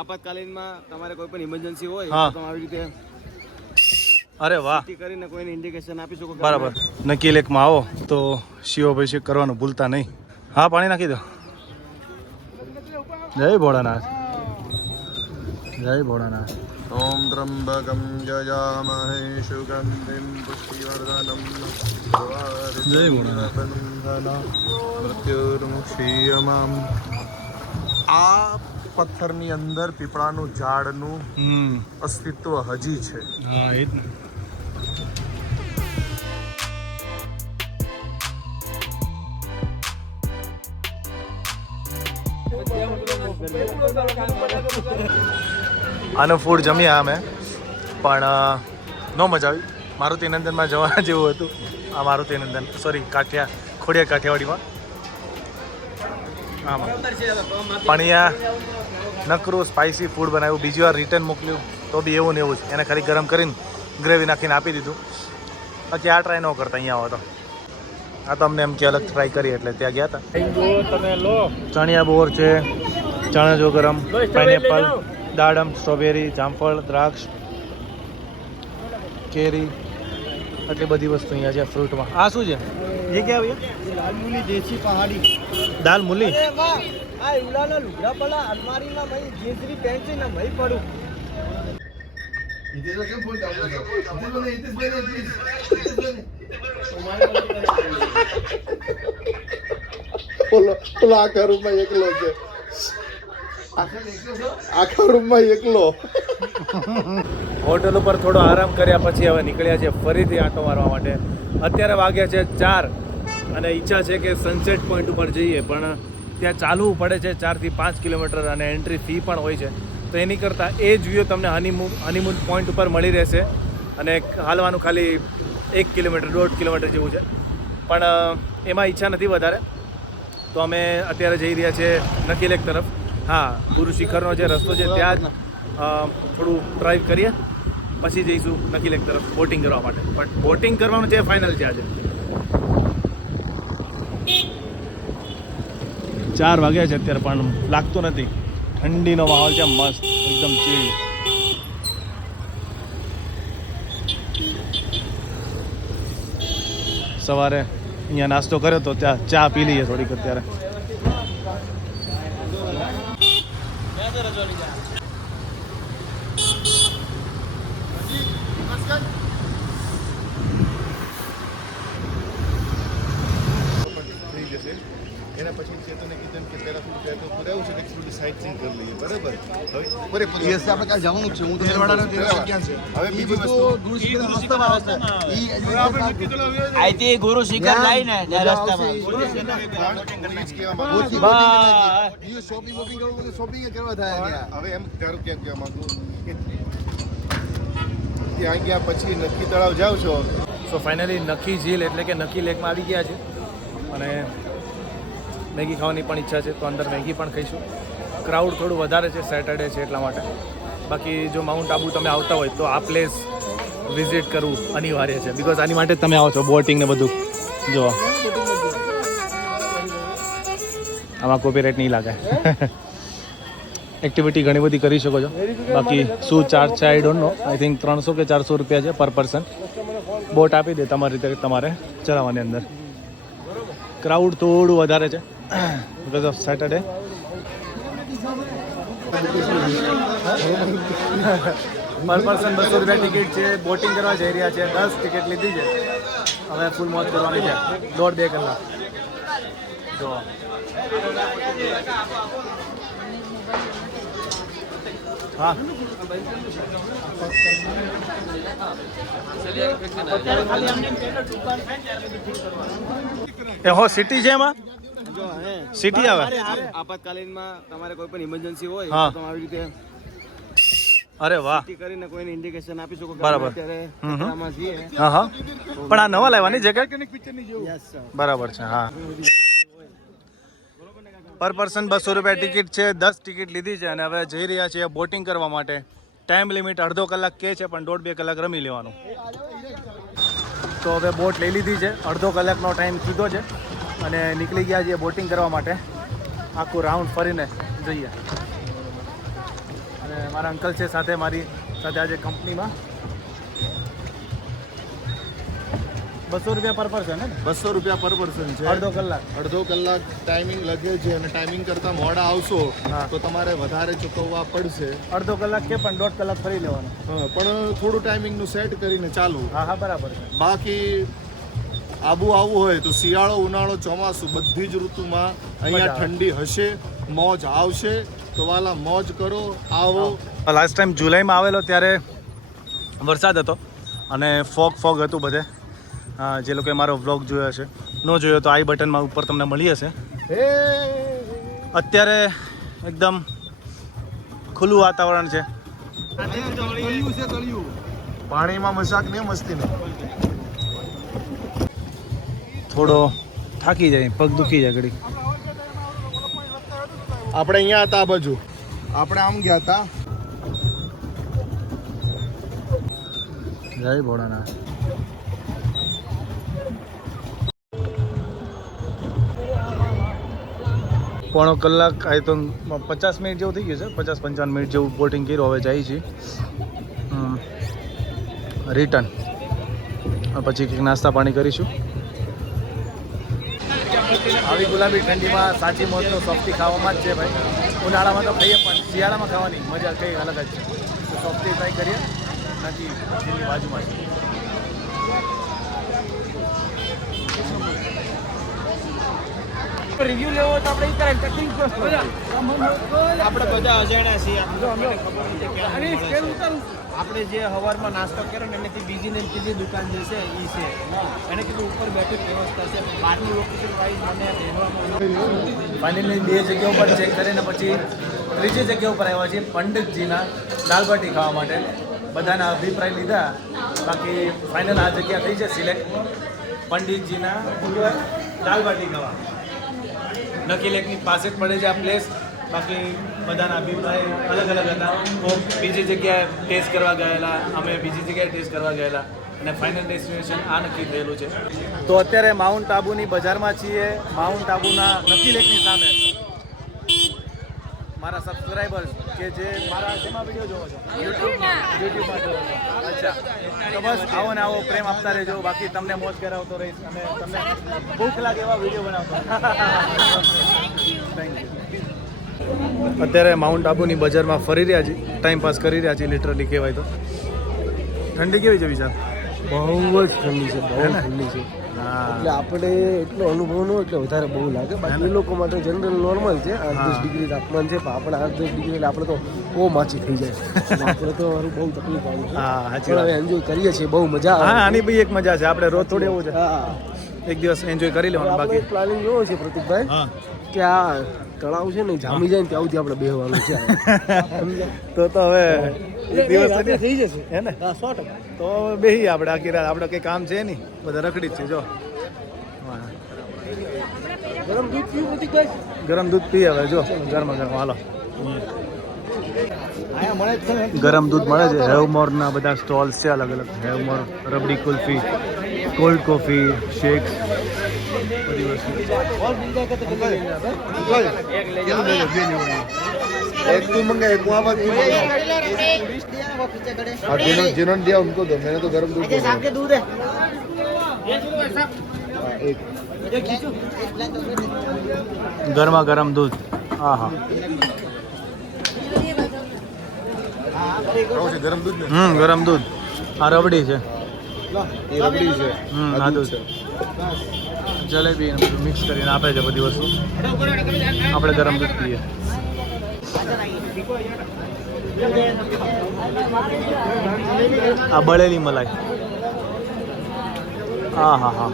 આપાતકાલીનમાં તમારે કોઈ પણ ઇમરજન્સી હોય તો આવી રીતે અરે વાહ કરીને કોઈને ઇન્ડિકેશન આપી શકો. બરાબર. નકી લેકમાં આવો તો શિવાભિષેક કરવાનું ભૂલતા નહીં. હા, પાણી નાખી દો. જય ભોળાનાથ, જય ભોળાનાથ. ઓમ ત્રંબકમ જયામહે સુગંધિમ પુષ્ટિવર્ધનમ જય ભોળાનાથ. મૃત્યુર્મુક્ષીયમામ. આ પથ્થરની અંદર પીપળાનું ઝાડનું અસ્તિત્વ હજી છે. હા, એ જ ને. આનું ફૂડ જમ્યા અમે, પણ ન મજા આવી. મારુતિનંદનમાં જવા જેવું હતું. આ મારુતિનંદન સોરી ખોડિયા કાઠિયાવાડીમાં. આમાં પણ અહીંયા નકરું સ્પાઇસી ફૂડ બનાવ્યું. બીજી વાર રિટર્ન મોકલ્યું તો બી એવું ને એવું જ. એને ખાલી ગરમ કરીને ગ્રેવી નાખીને આપી દીધું. બાકી આ ટ્રાય ન કરતા અહીંયા આવો તો. આ તો અમને એમ કે અલગ ટ્રાય કરી એટલે ત્યાં ગયા હતા. તમે લો ચણિયા બોર છે, ચણા જો ગરમ, પાઇનેપલ, દાડમ, સ્ટ્રોબેરી, જામફળ, દ્રાક્ષ, કેરી, આટલી બધી વસ્તુ અહીંયા છે ફ્રૂટમાં. આ શું છે? ये क्या भैया? दाल मूली देसी पहाड़ी. दाल मूली. આ ઉલાના લુગડા પડા અલમારીમાં ભાઈ જેસરી પેન્ટ છે ને ભાઈ પડું. ઇતેજો કેમ ફોન કાઢો છો? ઇતેજ બને ઓલો આખા રૂમમાં એકલો છે. આખા રૂમમાં એકલો. હોટલ ઉપર થોડો આરામ કર્યા પછી હવે નીકળ્યા છે ફરીથી આંટો મારવા માટે. અત્યારે વાગ્યા છે 4 અને ઈચ્છા છે કે સનસેટ પોઈન્ટ ઉપર જઈએ, પણ ત્યાં ચાલવું પડે છે 4 થી 5 કિલોમીટર અને એન્ટ્રી ફી પણ હોય છે. તો એની કરતાં એ જ વ્યૂ તમને હનીમૂન પોઈન્ટ ઉપર મળી રહેશે. અને હાલવાનું ખાલી 1 કિલોમીટર 1.5 કિલોમીટર જેવું છે, પણ એમાં ઈચ્છા નથી વધારે. તો અમે અત્યારે જઈ રહ્યા છીએ નકી લેક તરફ. હા, ગુરુ શિખરનો જે રસ્તો છે ત્યાં જ થોડું ડ્રાઈવ કરીએ, પછી જઈશું નકી લેક તરફ બોટિંગ કરવા માટે. બટ બોટિંગ કરવાનું છે ફાઇનલ છે આજે. 4 વાગ્યા છે અત્યારે, પણ લાગતું નથી. ઠંડીનો માહોલ છે, મસ્ત એકદમ ચીલ. સવારે અહીંયા નાસ્તો કર્યો તો ત્યાં ચા પી લઈએ થોડીક અત્યારે. એના પછી ચેતને કીધું કે પહેલા થોડું ચેતન પુરાવું છે કે થોડી સાઇટ સીન કરી લઈએ. બરાબર, હવે પૂરેપૂરી આપણે કાલ જવાનું છે. હું તેલવાડાનો ક્યાં છે? હવે બીજી વસ્તુ ગુરુ શિખર રસ્તામાં આવશે. આઈથી ગુરુ શિખર જાય ને રસ્તામાં શોપિંગ વોપિંગ કરવું બધું શોપિંગ કરવા થાય. હવે એમ તારું ક્યાં કહેવા માંગુ કે ત્યાં ગયા પછી નક્કી તળાવ જાવ છો. સો ફાઇનલી નકી ઝીલ એટલે કે નકી લેકમાં આવી ગયા છે. અને મેગી ખાવાની પણ ઈચ્છા છે, તો અંદર મેગી પણ ખાઈશું. ક્રાઉડ થોડું વધારે છે, સેટરડે છે એટલા માટે. બાકી જો માઉન્ટ આબુ તમે આવતા હોય તો આ પ્લેસ વિઝિટ કરવું અનિવાર્ય છે, બિકોઝ આની માટે તમે આવો છો. બોટિંગ ને બધું જો આમાં કોપીરાઇટ નહીં લાગે. એક્ટિવિટી ઘણી બધી કરી શકો છો. બાકી શું ચાર્જ છે I don't know. I think 300 કે 400 રૂપિયા છે પર પર્સન. બોટ આપી દે તમારી રીતે તમારે ચલાવવાની અંદર. ક્રાઉડ થોડું વધારે છે બિકોઝ ઓફ સેટરડે. પર પર્સન 200 રૂપિયા ટિકિટ છે. બોટિંગ કરવા જઈ રહ્યા છે. 10 ટિકિટ લીધી છે. હવે ફૂલ મોજ કરવાની છે 1.5-2 કલાક. જો હા એ હો સિટી છે એમાં. સિટી આવે. આપાતકાલીનમાં તમારે કોઈ પણ ઇમરજન્સી હોય તો આવી રીતે અરે વાહ કરીને કોઈને ઇન્ડિકેશન આપી શકો. બરાબર. અત્યારે છીએ. હા હા, પણ આ નવા લાવવાની જેકેટ. બરાબર છે. હા, પર પર્સન 200 રૂપિયા ટિકિટ છે. 10 ટિકિટ લીધી છે અને હવે જઈ રહ્યા છીએ બોટિંગ કરવા માટે. ટાઈમ લિમિટ અડધો કલાક કે છે, પણ 1.5-2 કલાક રમી લેવાનું. તો હવે બોટ લઈ લીધી છે. અડધો કલાકનો ટાઈમ કીધો છે અને નીકળી ગયા છીએ બોટિંગ કરવા માટે. આખું રાઉન્ડ ફરીને જઈએ. મારા અંકલ છે સાથે, મારી સાથે આજે કંપનીમાં. 200 રૂપિયા પર પર્સન ને? 200 રૂપિયા પર પર્સન છે. અડધો કલાક ટાઈમિંગ લગે છે અને ટાઈમિંગ કરતાં મોડા આવશો હા. તો તમારે વધારે ચૂકવવા પડશે. અડધો કલાક કે પણ 1.5 કલાક ફરી લેવાનું. પણ થોડું ટાઈમિંગનું સેટ કરીને ચાલુ. હા બરાબર છે. બાકી આબુ આવવું હોય તો શિયાળો, ઉનાળો, ચોમાસું બધી જ ઋતુમાં અહીંયા મજા આવે. ઠંડી હશે, મોજ આવશે. તો વાલા મોજ કરો, આવો. લાસ્ટ ટાઈમ જુલાઈમાં આવેલો ત્યારે વરસાદ હતો અને ફોગ હતું બધે. જે લોકોએ મારો વ્લોગ જોયો હશે, ન જોયો તો આઈ બટનમાં ઉપર તમને મળી હશે. અત્યારે એકદમ ખુલ્લું વાતાવરણ છે. પાણીમાં મજાક નહીં, મસ્તી નહીં. થોડો થાકી જાય, પગ દુખી જાય ઘડી. આપણે અહીંયા હતા આ બાજુ, આપણે આમ ગયા હતા. જય ભોળાનાથ. પોણો કલાક આઈ તો 50 મિનિટ જેવું થઈ ગયું છે, 50-55 મિનિટ જેવું બોટિંગ કર્યું. હવે જાય છે રિટર્ન, પછી કંઈક નાસ્તા પાણી કરીશું. આવી ગુલાબી ઠંડીમાં સાચી મોજ તો સોફ્ટી ખાવામાં જ છે ભાઈ. ઉનાળામાં તો ખાઈએ પણ શિયાળામાં ખાવાની મજા કંઈ અલગ જ છે. તો સોફ્ટી ટ્રાય કરીએ, નક્કી જેની બાજુમાં છે. રિવ્યુ લેવો તો આપણે આપણે બધા અજાણ્યા છીએ. આપણે જે હવારમાં નાસ્તો કર્યો ને એનાથી બીજી ને ત્રીજી દુકાન જે છે એ છે. એને કીધું ઉપર બેઠક વ્યવસ્થા છે. બહારનું લોકેશન વાઇઝ મને ફાઇનલી 2 જગ્યા ઉપર ચેક કરીને પછી ત્રીજી જગ્યા ઉપર આવ્યા છીએ પંડિતજીના દાલબાટી ખાવા માટે. બધાના અભિપ્રાય લીધા, બાકી ફાઇનલ આ જગ્યા થઈ છે સિલેક્ટ. પંડિતજીના દાલબાટી ખાવા નકી લેકની પાસે જ પડે છે આ પ્લેસ. બાકી બધાના અભિપ્રાય અલગ અલગ હતા. કોક બીજી જગ્યાએ ટેસ્ટ કરવા ગયેલા, અમે બીજી જગ્યાએ ટેસ્ટ કરવા ગયેલા અને ફાઇનલ ડેસ્ટિનેશન આ નક્કી થયેલું છે. તો અત્યારે માઉન્ટ આબુની બજારમાં છીએ, માઉન્ટ આબુના નકી લેકની સામે. મારા સબસ્ક્રાઈબર્સ કે જે મારા શેમાં વિડીયો જોવો છો? યુટ્યુબમાં જોવો છો. અચ્છા, તો બસ આવો ને આવો પ્રેમ આપતા રહેજો. બાકી તમને મોજ કરાવતો રહીશ અને તમને ભૂખ લાગે એવા વિડીયો બનાવતો. Thank you. અત્યારે માઉન્ટ આબુની બજારમાં ફરી રહ્યા છીએ, ટાઈમ પાસ કરી રહ્યા છીએ લિટરલી કહેવાય તો. ઠંડી કેવી છે વિચાર? બહુ જ ઠંડી છે, બહુ ઠંડી છે. એટલે આપણે એટલો અનુભવ ન એટલે વધારે બહુ લાગે. બાકી એ લોકો માટે જનરલ નોર્મલ છે. 8-10 ડિગ્રી તાપમાન છે, પણ આપણે 8-10 ડિગ્રી એટલે આપણે તો બહુ માછી થઈ જાય. આપણે તો બહુ તકલીફ આવે છે. હા સાચી પણ વાત. હવે એન્જોય કરીએ છીએ, બહુ મજા આવે. હા, આની બી એક મજા છે. આપણે રોજ થોડી એવું છે, હા, એક દિવસ એન્જોય કરી લેવાનું. આપણે બાકી પ્લાનિંગ એવો છે પ્રતિકભાઈ હા કે આ તળાવ છે ને જામી જાય ને ત્યાં સુધી આપણે બેહવાનું છે. તો હવે એક દિવસ રાત્રે થઈ જશે હે ને? હા, 100%. તો બેહી આપણે આખી રાત. આપણે કંઈ કામ છે નહીં, બધા રખડી જ છે. જો ગરમ દૂધ પીવું પ્રતિકભાઈ? ગરમ દૂધ પીએ હવે. જો ગરમા ગરમ હાલો. અહીંયા મળે જ છે ને. ગરમ દૂધ મળે છે. હેવમોરના બધા સ્ટોલ્સ છે અલગ અલગ. Havmor, rabri kulfi, cold coffee, shakes, બધી વસ્તુ. एक तू मंगा, एक वहाँ पर तू मंगा। हाँ, जिन्होंने दिया उनको दो, मैंने तो गर्म दूध दिया। दूध है एक ગરમા ગરમ દૂધ. હા હા. गरम दूध में ગરમ દૂધ. આ રબડી છે. ये रबड़ी से આ દૂધ છે. જલેબી ને બધું મિક્સ કરીને આપે છે બધી વસ્તુ. આપણે ગરમ દૂધ પીએ. આ બળેલી મલાઈ. હા હા હા.